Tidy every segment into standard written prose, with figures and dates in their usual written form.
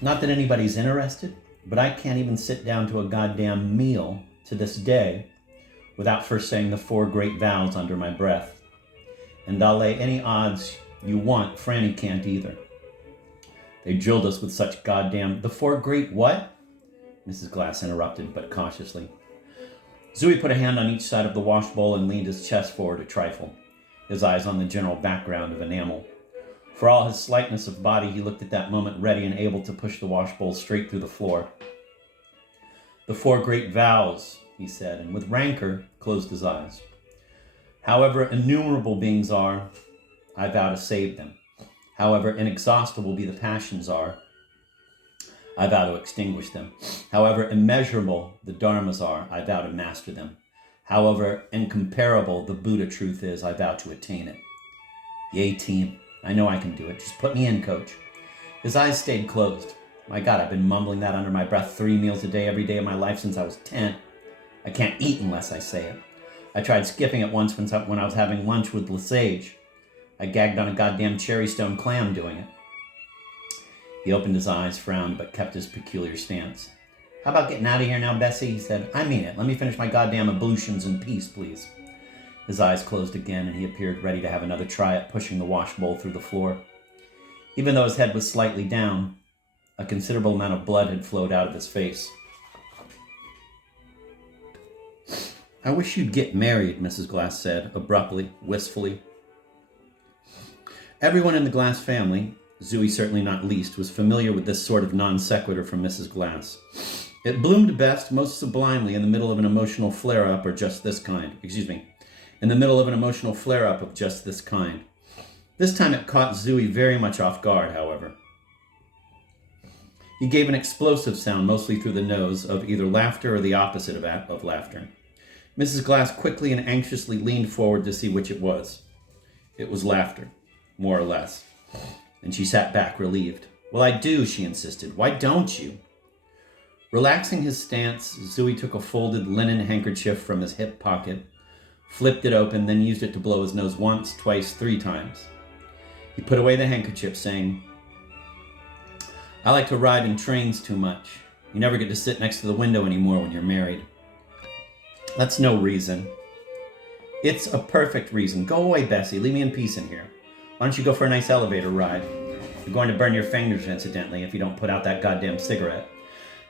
Not that anybody's interested, but I can't even sit down to a goddamn meal to this day without first saying the 4 great vows under my breath. And I'll lay any odds you want, Franny can't either. They drilled us with such goddamn... The 4 great what? Mrs. Glass interrupted, but cautiously. Zooey put a hand on each side of the wash bowl and leaned his chest forward a trifle, his eyes on the general background of enamel. For all his slightness of body, he looked at that moment ready and able to push the wash bowl straight through the floor. The 4 great vows, he said, and with rancor closed his eyes. However innumerable beings are, I vow to save them. However inexhaustible be the passions are, I vow to extinguish them. However immeasurable the dharmas are, I vow to master them. However incomparable the Buddha truth is, I vow to attain it. Yay, team. I know I can do it. Just put me in, coach. His eyes stayed closed. My God, I've been mumbling that under my breath 3 meals a day every day of my life since I was 10. I can't eat unless I say it. I tried skipping it once when I was having lunch with Lesage. I gagged on a goddamn cherry stone clam doing it. He opened his eyes, frowned, but kept his peculiar stance. How about getting out of here now, Bessie? He said. I mean it. Let me finish my goddamn ablutions in peace, please. His eyes closed again, and he appeared ready to have another try at pushing the wash bowl through the floor. Even though his head was slightly down, a considerable amount of blood had flowed out of his face. I wish you'd get married, Mrs. Glass said, abruptly, wistfully. Everyone in the Glass family, Zooey certainly not least, was familiar with this sort of non sequitur from Mrs. Glass. It bloomed best most sublimely in the middle of an emotional flare-up or just this kind. In the middle of an emotional flare-up of just this kind. This time it caught Zooey very much off guard, however. He gave an explosive sound, mostly through the nose, of either laughter or the opposite of laughter. Mrs. Glass quickly and anxiously leaned forward to see which it was. It was laughter, more or less. And she sat back, relieved. Well, I do, she insisted. Why don't you? Relaxing his stance, Zooey took a folded linen handkerchief from his hip pocket, flipped it open, then used it to blow his nose once, twice, 3 times. He put away the handkerchief, saying, I like to ride in trains too much. You never get to sit next to the window anymore when you're married. That's no reason. It's a perfect reason. Go away, Bessie. Leave me in peace in here. Why don't you go for a nice elevator ride? You're going to burn your fingers, incidentally, if you don't put out that goddamn cigarette.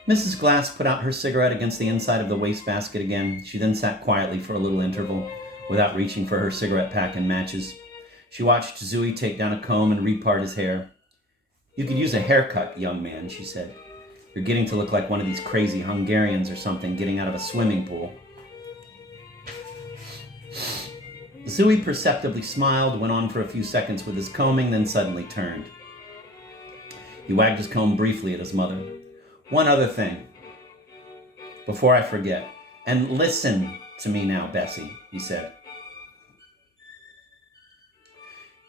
Mrs. Glass put out her cigarette against the inside of the wastebasket again. She then sat quietly for a little interval, without reaching for her cigarette pack and matches. She watched Zooey take down a comb and repart his hair. You could use a haircut, young man, she said. You're getting to look like one of these crazy Hungarians or something getting out of a swimming pool. Zooey perceptibly smiled, went on for a few seconds with his combing, then suddenly turned. He wagged his comb briefly at his mother. One other thing, before I forget, and listen to me now, Bessie, he said.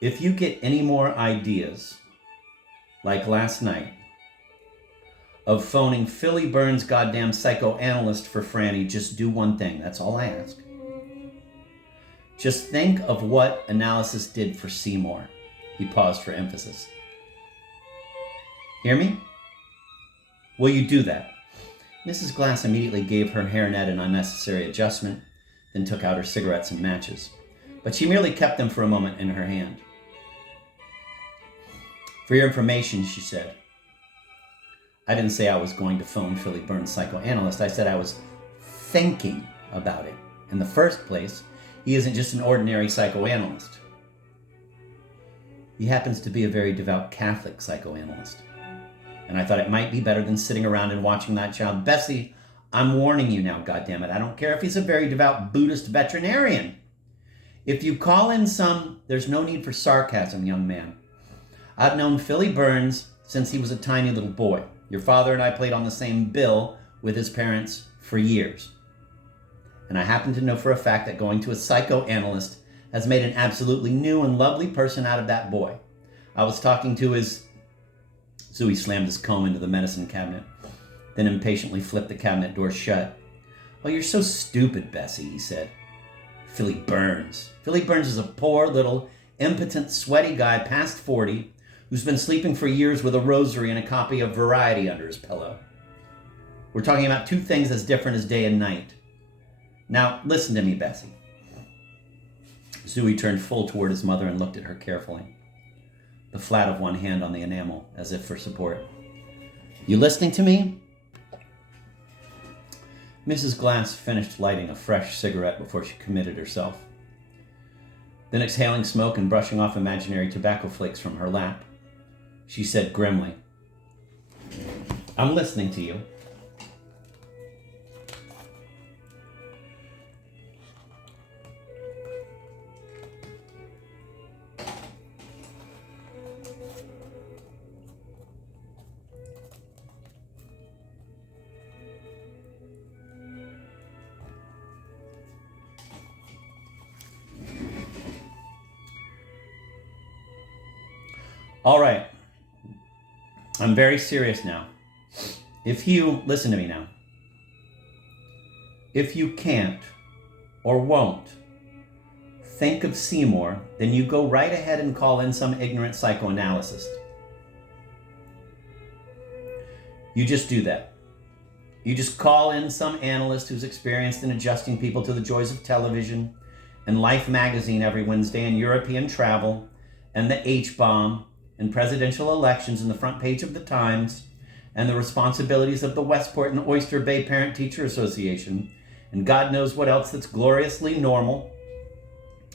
If you get any more ideas, like last night, of phoning Philly Burns' goddamn psychoanalyst for Franny, just do one thing. That's all I ask. Just think of what analysis did for Seymour. He paused for emphasis. Hear me? Will you do that? Mrs. Glass immediately gave her hairnet an unnecessary adjustment, then took out her cigarettes and matches. But she merely kept them for a moment in her hand. For your information, she said, I didn't say I was going to phone Philly Burns' psychoanalyst. I said I was thinking about it. In the first place, he isn't just an ordinary psychoanalyst. He happens to be a very devout Catholic psychoanalyst. And I thought it might be better than sitting around and watching that child. Bessie, I'm warning you now, goddammit. I don't care if he's a very devout Buddhist veterinarian. If you call in some, there's no need for sarcasm, young man. I've known Philly Burns since he was a tiny little boy. Your father and I played on the same bill with his parents for years. And I happen to know for a fact that going to a psychoanalyst has made an absolutely new and lovely person out of that boy. I was talking to his... Zooey slammed his comb into the medicine cabinet, then impatiently flipped the cabinet door shut. Oh, you're so stupid, Bessie, he said. Philly Burns. Philly Burns is a poor, little, impotent, sweaty guy past 40 who's been sleeping for years with a rosary and a copy of Variety under his pillow. We're talking about two things as different as day and night. Now, listen to me, Bessie. Zooey turned full toward his mother and looked at her carefully, the flat of one hand on the enamel, as if for support. You listening to me? Mrs. Glass finished lighting a fresh cigarette before she committed herself. Then, exhaling smoke and brushing off imaginary tobacco flakes from her lap, she said grimly, I'm listening to you. All right, I'm very serious now. Listen to me now. If you can't or won't think of Seymour, then you go right ahead and call in some ignorant psychoanalyst. You just do that. You just call in some analyst who's experienced in adjusting people to the joys of television and Life magazine every Wednesday and European travel and the H-bomb and presidential elections in the front page of the Times, and the responsibilities of the Westport and Oyster Bay Parent-Teacher Association, and God knows what else that's gloriously normal.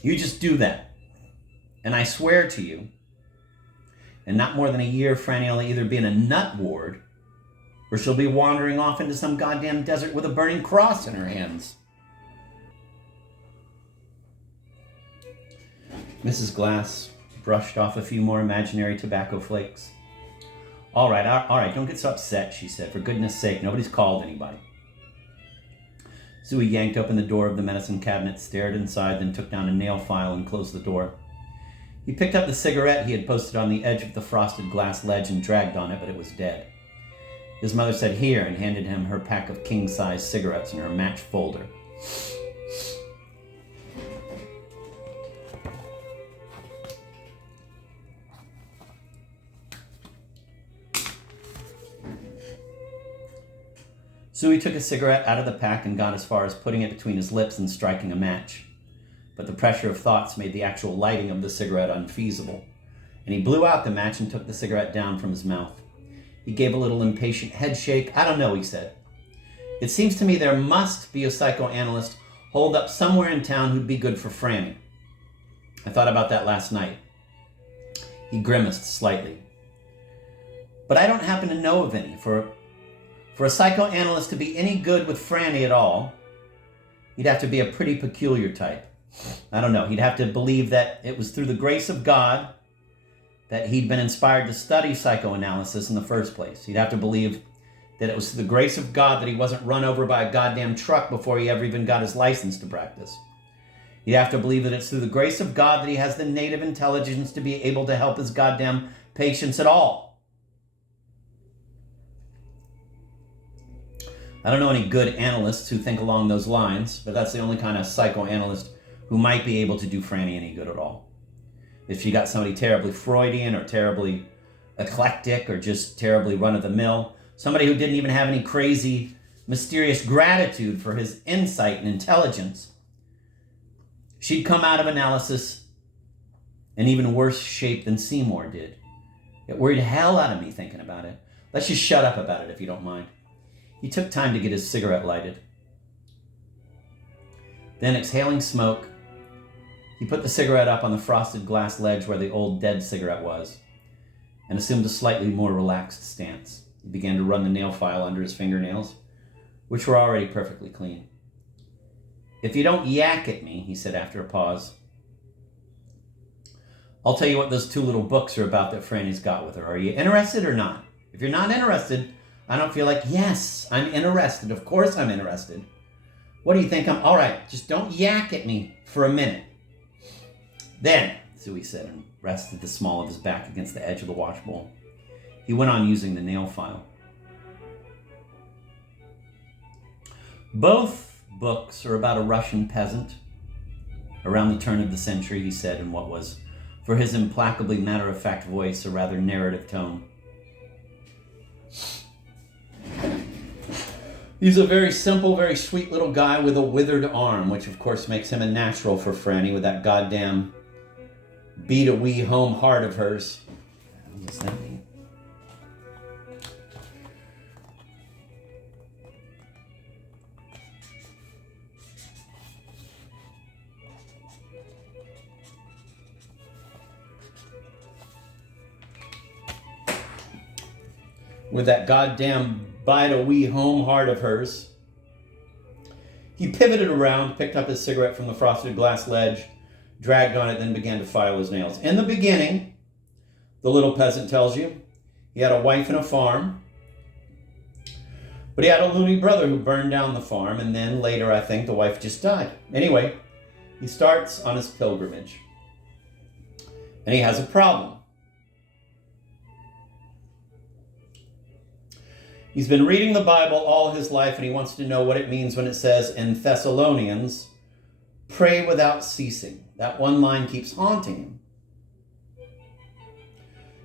You just do that. And I swear to you, in not more than a year, Franny will either be in a nut ward, or she'll be wandering off into some goddamn desert with a burning cross in her hands. Mrs. Glass brushed off a few more imaginary tobacco flakes. All right, don't get so upset, she said. For goodness sake, nobody's called anybody. Zooey yanked open the door of the medicine cabinet, stared inside, then took down a nail file and closed the door. He picked up the cigarette he had posted on the edge of the frosted glass ledge and dragged on it, but it was dead. His mother said, "Here," and handed him her pack of king-size cigarettes and her match folder. Zooey took a cigarette out of the pack and got as far as putting it between his lips and striking a match. But the pressure of thoughts made the actual lighting of the cigarette unfeasible, and he blew out the match and took the cigarette down from his mouth. He gave a little impatient head shake. "I don't know," he said. "It seems to me there must be a psychoanalyst holed up somewhere in town who'd be good for Franny. I thought about that last night." He grimaced slightly. "But I don't happen to know of any. For a psychoanalyst to be any good with Franny at all, he'd have to be a pretty peculiar type. I don't know, he'd have to believe that it was through the grace of God that he'd been inspired to study psychoanalysis in the first place. He'd have to believe that it was through the grace of God that he wasn't run over by a goddamn truck before he ever even got his license to practice. He'd have to believe that it's through the grace of God that he has the native intelligence to be able to help his goddamn patients at all. I don't know any good analysts who think along those lines, but that's the only kind of psychoanalyst who might be able to do Franny any good at all. If you got somebody terribly Freudian or terribly eclectic or just terribly run-of-the-mill, somebody who didn't even have any crazy, mysterious gratitude for his insight and intelligence, she'd come out of analysis in even worse shape than Seymour did. It worried the hell out of me thinking about it. Let's just shut up about it if you don't mind. He took time to get his cigarette lighted. Then, exhaling smoke, he put the cigarette up on the frosted glass ledge where the old dead cigarette was, and assumed a slightly more relaxed stance. He began to run the nail file under his fingernails, which were already perfectly clean. "If you don't yak at me," he said after a pause, "I'll tell you what those two little books are about that Franny's got with her. Are you interested or not? If you're not interested, I don't feel like, yes, I'm interested. Of course I'm interested. What do you think all right, just don't yak at me for a minute." "Then," Zooey said, and rested the small of his back against the edge of the washbowl. He went on using the nail file. "Both books are about a Russian peasant around the turn of the century," he said in what was for his implacably matter-of-fact voice, a rather narrative tone. He's a very simple, very sweet little guy with a withered arm, which of course makes him a natural for Franny with that goddamn beat-a-wee home heart of hers. What does that mean? With that goddamn bite-a-wee home heart of hers. He pivoted around, picked up his cigarette from the frosted glass ledge, dragged on it, then began to file his nails. In the beginning, the little peasant tells you, he had a wife and a farm, but he had a loony brother who burned down the farm, and then later, I think, the wife just died. Anyway, he starts on his pilgrimage, and he has a problem. He's been reading the Bible all his life, and he wants to know what it means when it says in Thessalonians, pray without ceasing. That one line keeps haunting him.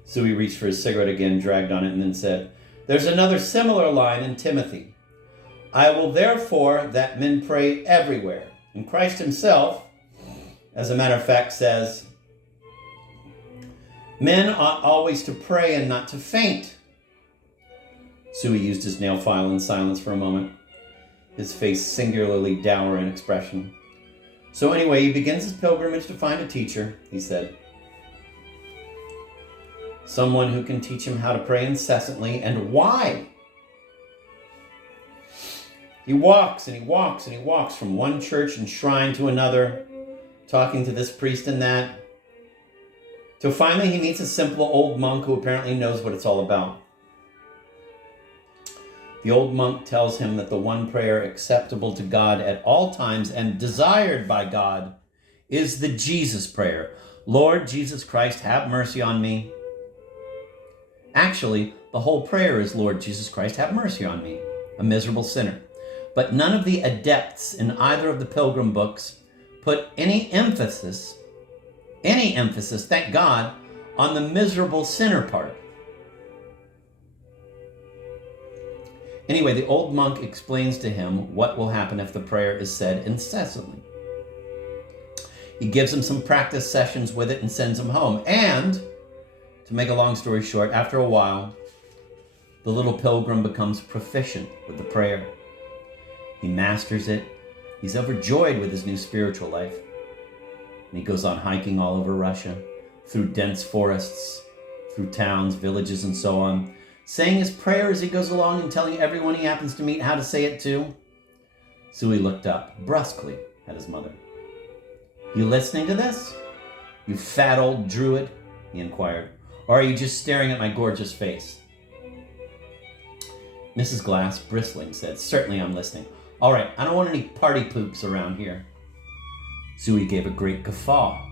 So he reached for his cigarette again, dragged on it, and then said, there's another similar line in Timothy. I will therefore that men pray everywhere. And Christ himself, as a matter of fact, says, men ought always to pray and not to faint. Zooey used his nail file in silence for a moment, his face singularly dour in expression. So anyway, he begins his pilgrimage to find a teacher, he said. Someone who can teach him how to pray incessantly and why. He walks and he walks and he walks from one church and shrine to another, talking to this priest and that, till finally he meets a simple old monk who apparently knows what it's all about. The old monk tells him that the one prayer acceptable to God at all times and desired by God is the Jesus prayer. Lord Jesus Christ, have mercy on me. Actually, the whole prayer is, Lord Jesus Christ, have mercy on me, a miserable sinner. But none of the adepts in either of the pilgrim books put any emphasis, thank God, on the miserable sinner part. Anyway, the old monk explains to him what will happen if the prayer is said incessantly. He gives him some practice sessions with it and sends him home. And, to make a long story short, after a while, the little pilgrim becomes proficient with the prayer. He masters it. He's overjoyed with his new spiritual life. And he goes on hiking all over Russia, through dense forests, through towns, villages, and so on, saying his prayer as he goes along and telling everyone he happens to meet how to say it too. Zooey looked up brusquely at his mother. You listening to this? You fat old druid? He inquired. Or are you just staring at my gorgeous face? Mrs. Glass, bristling, said, certainly I'm listening. All right, I don't want any party poops around here. Zooey gave a great guffaw,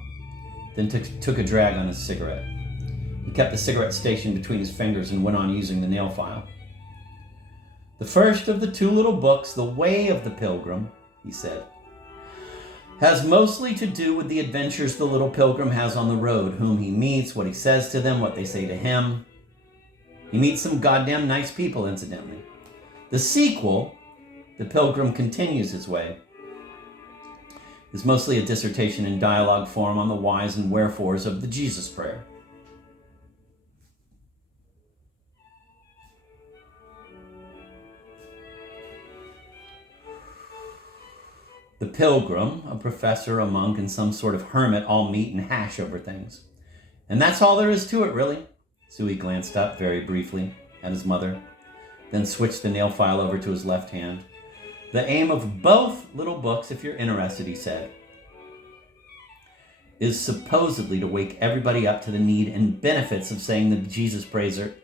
then took a drag on his cigarette. He kept the cigarette stationed between his fingers and went on using the nail file. The first of the two little books, The Way of the Pilgrim, he said, has mostly to do with the adventures the little pilgrim has on the road, whom he meets, what he says to them, what they say to him. He meets some goddamn nice people, incidentally. The sequel, The Pilgrim Continues His Way, is mostly a dissertation in dialogue form on the whys and wherefores of the Jesus prayer. The pilgrim, a professor, a monk, and some sort of hermit all meet and hash over things. And that's all there is to it, really. Zooey glanced up very briefly at his mother, then switched the nail file over to his left hand. The aim of both little books, if you're interested, he said, is supposedly to wake everybody up to the need and benefits of saying the Jesus praiser.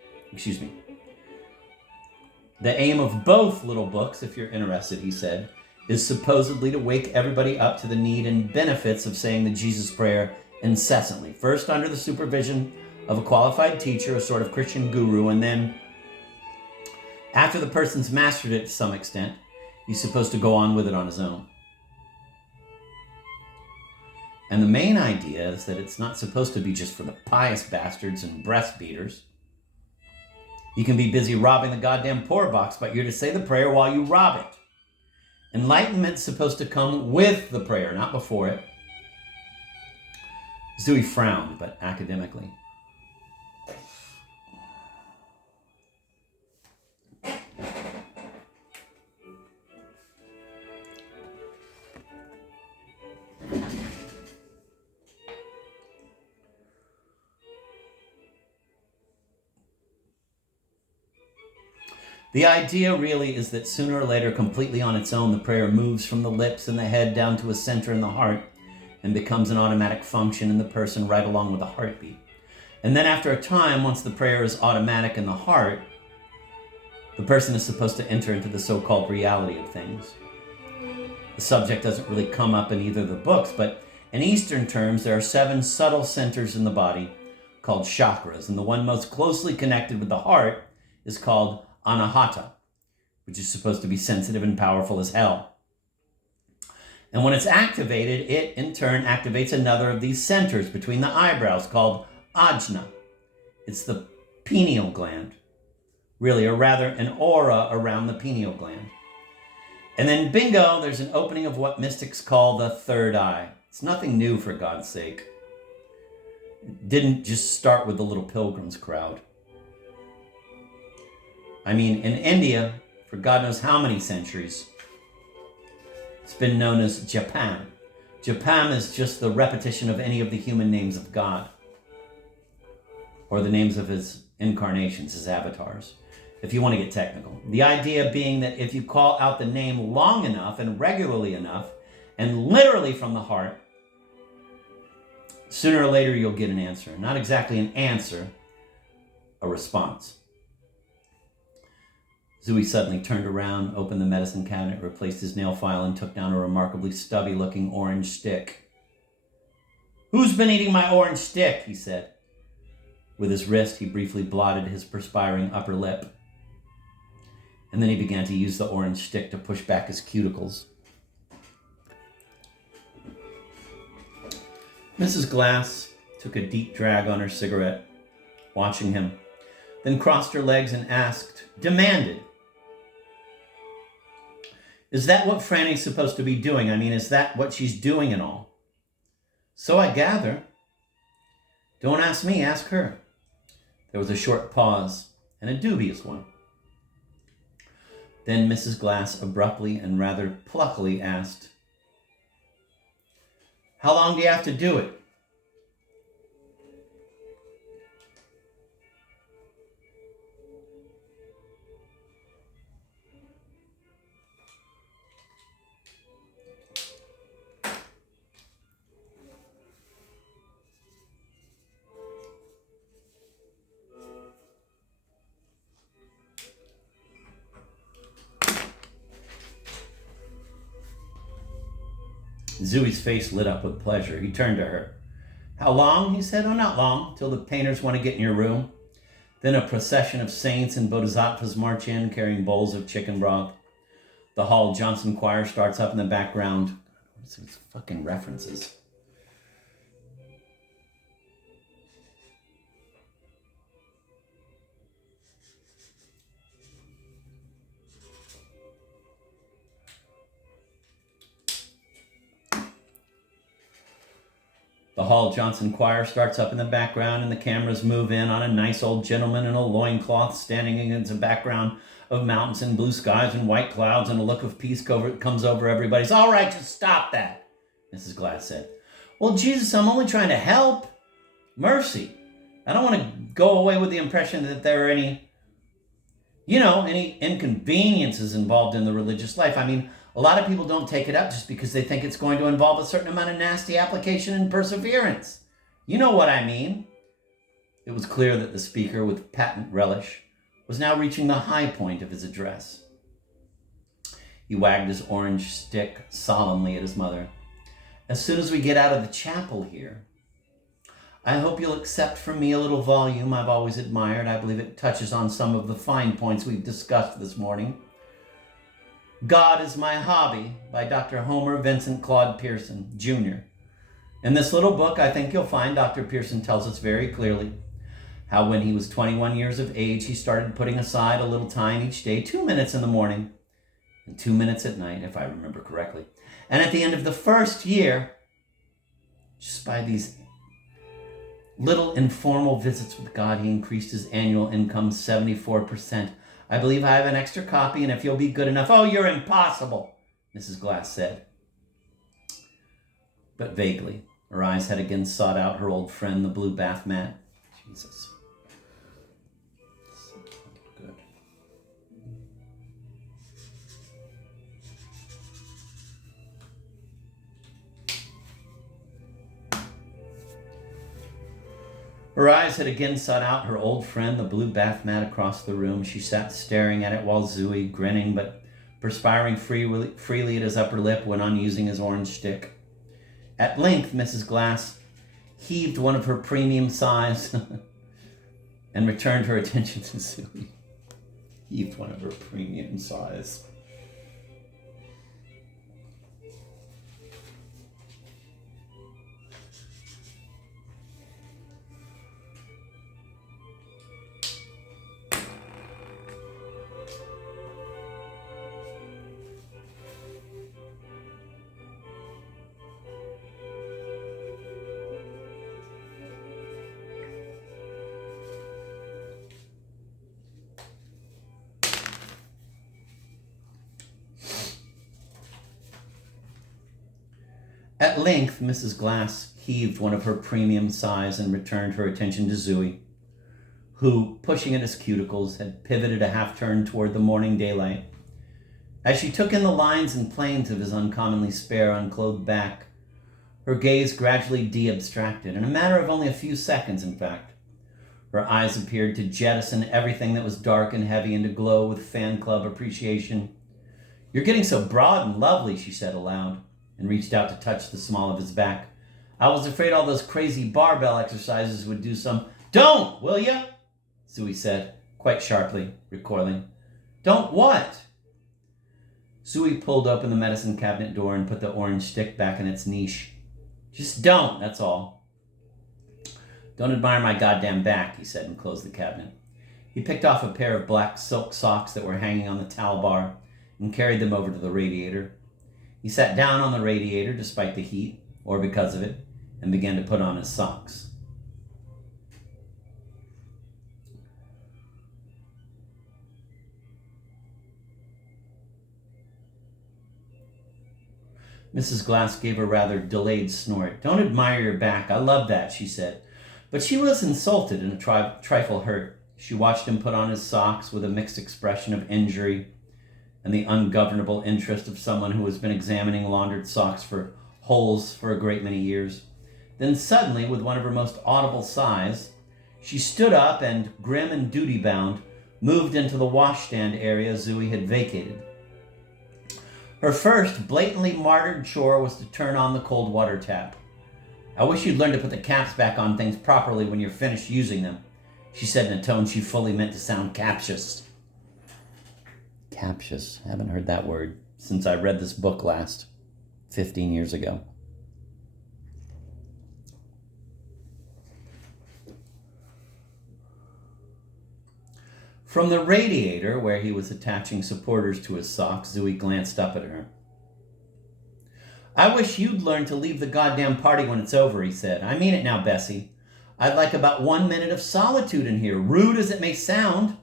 The aim of both little books, if you're interested, he said, is supposedly to wake everybody up to the need and benefits of saying the Jesus prayer incessantly. First under the supervision of a qualified teacher, a sort of Christian guru, and then, after the person's mastered it to some extent, he's supposed to go on with it on his own. And the main idea is that it's not supposed to be just for the pious bastards and breast beaters. You can be busy robbing the goddamn poor box, but you're to say the prayer while you rob it. Enlightenment's supposed to come with the prayer, not before it. Zooey frowned, but academically. The idea really is that sooner or later, completely on its own, the prayer moves from the lips and the head down to a center in the heart and becomes an automatic function in the person right along with the heartbeat. And then after a time, once the prayer is automatic in the heart, the person is supposed to enter into the so-called reality of things. The subject doesn't really come up in either of the books, but in Eastern terms, there are 7 subtle centers in the body called chakras, and the one most closely connected with the heart is called Anahata, which is supposed to be sensitive and powerful as hell. And when it's activated, it in turn activates another of these centers between the eyebrows called Ajna. It's the pineal gland, really, or rather an aura around the pineal gland. And then bingo, there's an opening of what mystics call the third eye. It's nothing new, for God's sake. It didn't just start with the little pilgrims crowd. I mean, in India, for God knows how many centuries, it's been known as Japan. Japan is just the repetition of any of the human names of God, or the names of his incarnations, his avatars, if you want to get technical. The idea being that if you call out the name long enough and regularly enough, and literally from the heart, sooner or later you'll get an answer. Not exactly an answer, a response. Zooey suddenly turned around, opened the medicine cabinet, replaced his nail file, and took down a remarkably stubby-looking orange stick. "Who's been eating my orange stick?" he said. With his wrist, he briefly blotted his perspiring upper lip. And then he began to use the orange stick to push back his cuticles. Mrs. Glass took a deep drag on her cigarette, watching him, then crossed her legs and demanded, "Is that what Franny's supposed to be doing? I mean, is that what she's doing and all?" "So I gather." "Don't ask me, ask her." There was a short pause, and a dubious one. Then Mrs. Glass abruptly and rather pluckily asked, "How long do you have to do it?" Zooey's face lit up with pleasure. He turned to her. "How long?" he said. "Oh, not long, till the painters want to get in your room. Then a procession of saints and bodhisattvas march in, carrying bowls of chicken broth. The Hall Johnson choir starts up in the background." What's these fucking references? The Hall Johnson choir starts up in the background, and the cameras move in on a nice old gentleman in a loincloth standing against a background of mountains and blue skies and white clouds, and a look of peace comes over everybody's. "All right, just stop that," Mrs. Glass said. "Well, Jesus, I'm only trying to help. Mercy. I don't want to go away with the impression that there are any inconveniences involved in the religious life. I mean, a lot of people don't take it up just because they think it's going to involve a certain amount of nasty application and perseverance. You know what I mean." It was clear that the speaker, with patent relish, was now reaching the high point of his address. He wagged his orange stick solemnly at his mother. "As soon as we get out of the chapel here, I hope you'll accept from me a little volume I've always admired. I believe it touches on some of the fine points we've discussed this morning. God is My Hobby by Dr. Homer Vincent Claude Pearson, Jr. In this little book, I think you'll find Dr. Pearson tells us very clearly how when he was 21 years of age, he started putting aside a little time each day, 2 minutes in the morning and 2 minutes at night, if I remember correctly. And at the end of the first year, just by these little informal visits with God, he increased his annual income 74%. I believe I have an extra copy, and if you'll be good enough... Oh, you're impossible, Mrs. Glass said. But vaguely, her eyes had again sought out her old friend, the blue bath mat. Jesus. Good. Her eyes had again sought out her old friend, the blue bath mat across the room. She sat staring at it while Zooey, grinning but perspiring freely at his upper lip, went on using his orange stick. At length, Mrs. Glass heaved one of her premium sighs and returned her attention to Zooey. Heaved one of her premium sighs. At length, Mrs. Glass heaved one of her premium sighs and returned her attention to Zooey, who, pushing at his cuticles, had pivoted a half-turn toward the morning daylight. As she took in the lines and planes of his uncommonly spare, unclothed back, her gaze gradually de-abstracted. In a matter of only a few seconds, in fact, her eyes appeared to jettison everything that was dark and heavy and to glow with fan club appreciation. "You're getting so broad and lovely," she said aloud, and reached out to touch the small of his back. "I was afraid all those crazy barbell exercises would do some..." "Don't, will ya?" Zooey said, quite sharply, recoiling. "Don't what?" Zooey pulled open the medicine cabinet door and put the orange stick back in its niche. "Just don't, that's all." "Don't admire my goddamn back," he said, and closed the cabinet. He picked off a pair of black silk socks that were hanging on the towel bar and carried them over to the radiator. He sat down on the radiator despite the heat, or because of it, and began to put on his socks. Mrs. Glass gave a rather delayed snort. "Don't admire your back. I love that," she said. But she was insulted and a trifle hurt. She watched him put on his socks with a mixed expression of injury and the ungovernable interest of someone who has been examining laundered socks for holes for a great many years. Then suddenly, with one of her most audible sighs, she stood up and, grim and duty-bound, moved into the washstand area Zooey had vacated. Her first blatantly martyred chore was to turn on the cold water tap. "I wish you'd learn to put the caps back on things properly when you're finished using them," she said in a tone she fully meant to sound captious. Captious. I haven't heard that word since I read this book last, 15 years ago. From the radiator, where he was attaching supporters to his socks, Zooey glanced up at her. "I wish you'd learn to leave the goddamn party when it's over," he said. "I mean it now, Bessie. I'd like about 1 minute of solitude in here, rude as it may sound.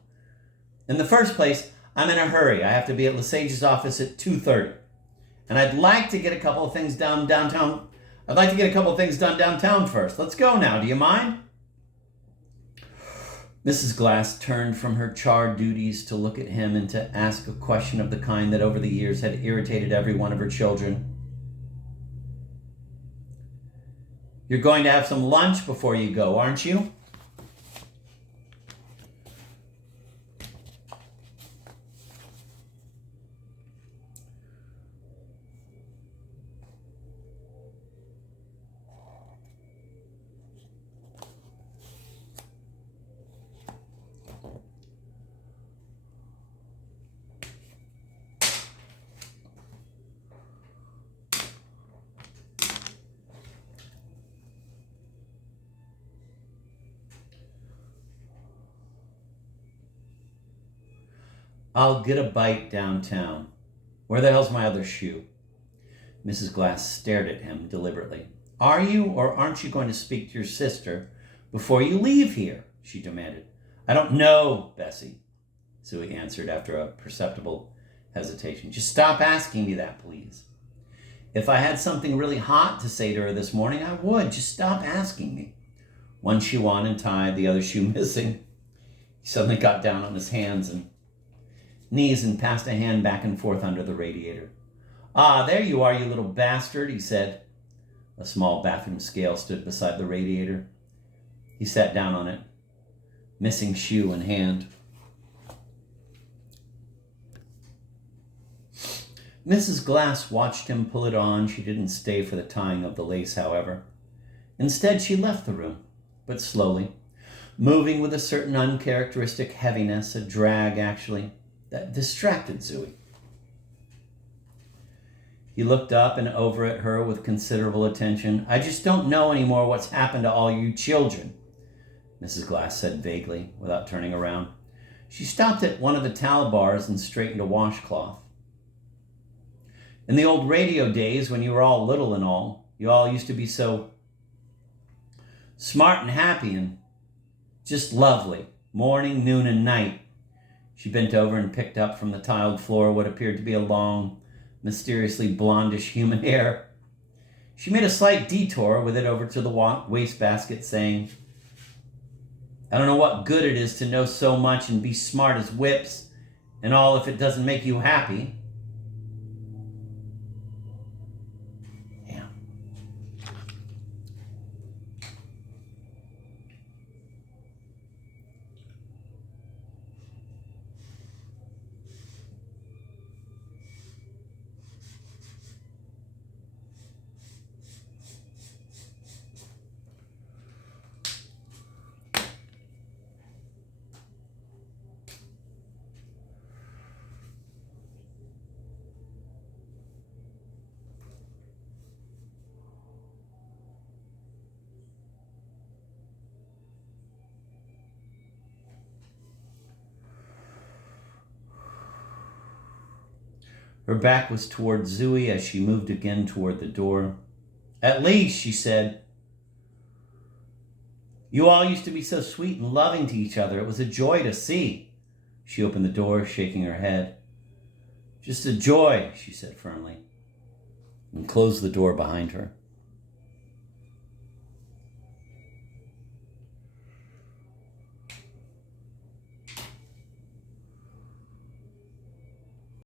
In the first place, I'm in a hurry. I have to be at Lesage's office at 2:30. And I'd like to get a couple of things done downtown. First. Let's go now. Do you mind?" Mrs. Glass turned from her charred duties to look at him and to ask a question of the kind that over the years had irritated every one of her children. "You're going to have some lunch before you go, aren't you?" I'll get a bite downtown. Where the hell's my other shoe? Mrs. Glass stared at him deliberately. Are you or aren't you going to speak to your sister before you leave here? She demanded. I don't know, Bessie, Zooey answered after a perceptible hesitation. Just stop asking me that, please. If I had something really hot to say to her this morning, I would. Just stop asking me. One shoe on and tied, the other shoe missing. He suddenly got down on his hands and knees and passed a hand back and forth under the radiator. Ah, there you are, you little bastard, he said. A small bathroom scale stood beside the radiator. He sat down on it, missing shoe in hand. Mrs. Glass watched him pull it on. She didn't stay for the tying of the lace, however. Instead, she left the room, but slowly, moving with a certain uncharacteristic heaviness, a drag, actually, that distracted Zooey. He looked up and over at her with considerable attention. I just don't know anymore what's happened to all you children, Mrs. Glass said vaguely, without turning around. She stopped at one of the towel bars and straightened a washcloth. In the old radio days, when you were all little and all, you all used to be so smart and happy and just lovely, morning, noon, and night. She bent over and picked up from the tiled floor what appeared to be a long, mysteriously blondish human hair. She made a slight detour with it over to the wastebasket, saying, I don't know what good it is to know so much and be smart as whips and all if it doesn't make you happy. Her back was toward Zooey as she moved again toward the door. At least, she said, you all used to be so sweet and loving to each other. It was a joy to see. She opened the door, shaking her head. Just a joy, she said firmly, and closed the door behind her.